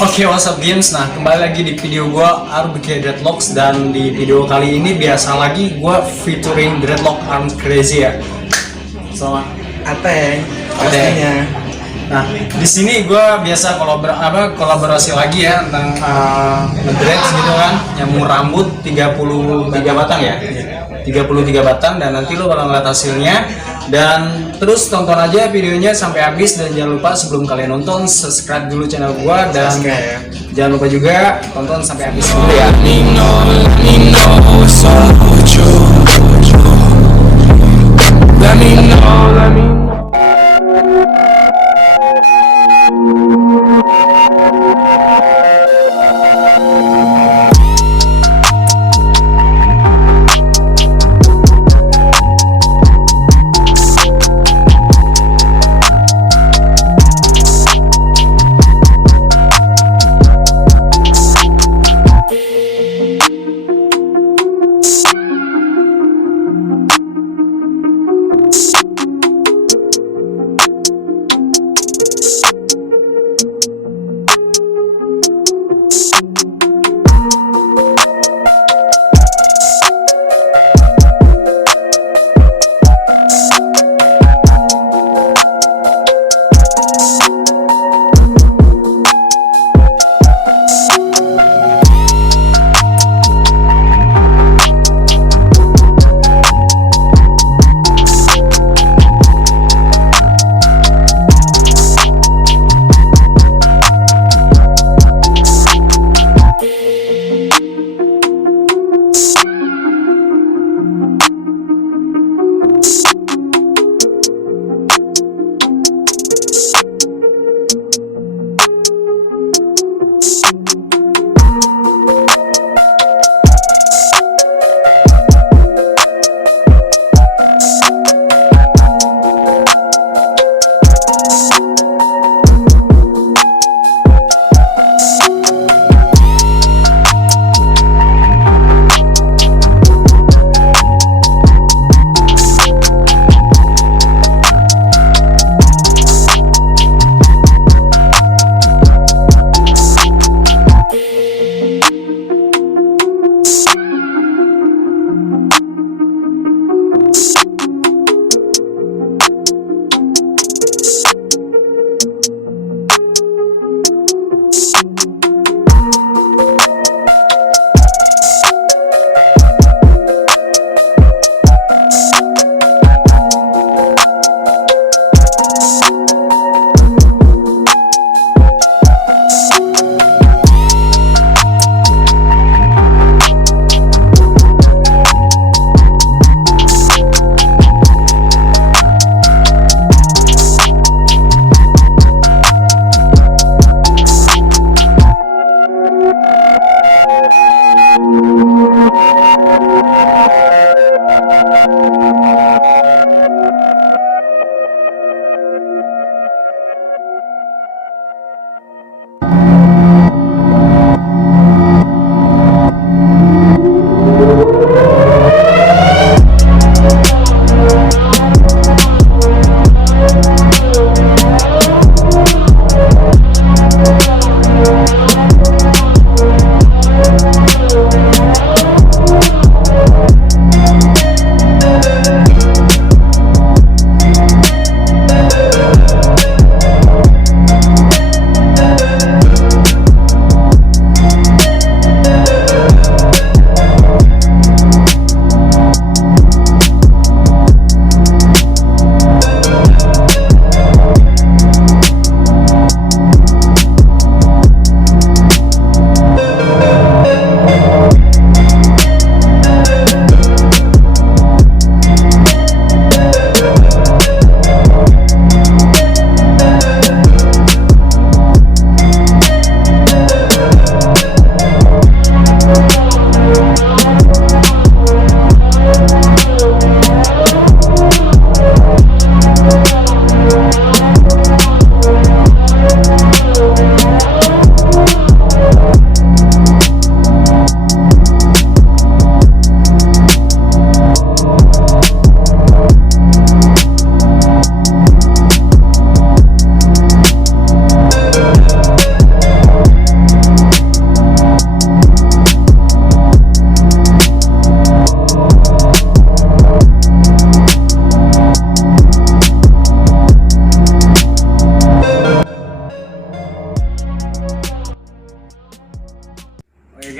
Oke, what's up games? Nah, kembali lagi di video gua RBK DREADLOCKS, dan di video kali ini biasa lagi gua featuring DREADLOCK AREN'T CRAZY ya. Sama Ateng pastinya. Nah, di sini gua biasa kolaborasi lagi ya tentang dreads gitu kan, nyambung rambut 33 batang ya. 33 batang, dan nanti lo bakal ngeliat hasilnya. Dan terus tonton aja videonya sampai habis, dan jangan lupa sebelum kalian nonton subscribe dulu channel gua, dan jangan lupa juga tonton sampai habis dulu ya.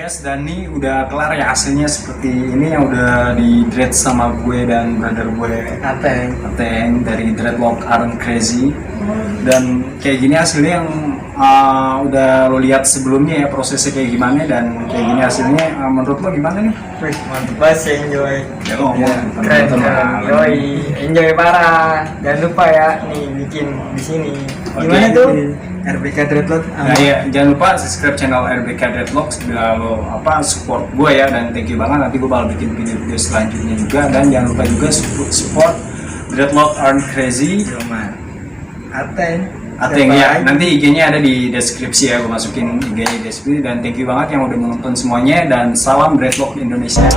guys, dan ini udah kelar ya hasilnya seperti ini yang udah di dread sama gue dan brother gue Ateng dari Dreadlock Aren't Crazy. Dan kayak gini hasilnya yang udah lo lihat sebelumnya ya, prosesnya kayak gimana, dan kayak gini hasilnya menurut lo gimana nih? Wih, mantap banget sih, enjoy. Keren, Yoi, enjoy parah. Jangan lupa ya, nih bikin di sini. Gimana tuh? RBK Dreadlock. Nah iya, jangan lupa subscribe channel RBK DREADLOCKS biar lo support gue ya, dan thank you banget, nanti gue bakal bikin video-video selanjutnya juga. Dan jangan lupa juga support Dreadlock Aren't Crazy. Ateng ya, nanti IG-nya ada di deskripsi ya, gue masukin IG-nya di deskripsi. Dan thank you banget yang udah menonton semuanya, dan salam Dreadlock Indonesia.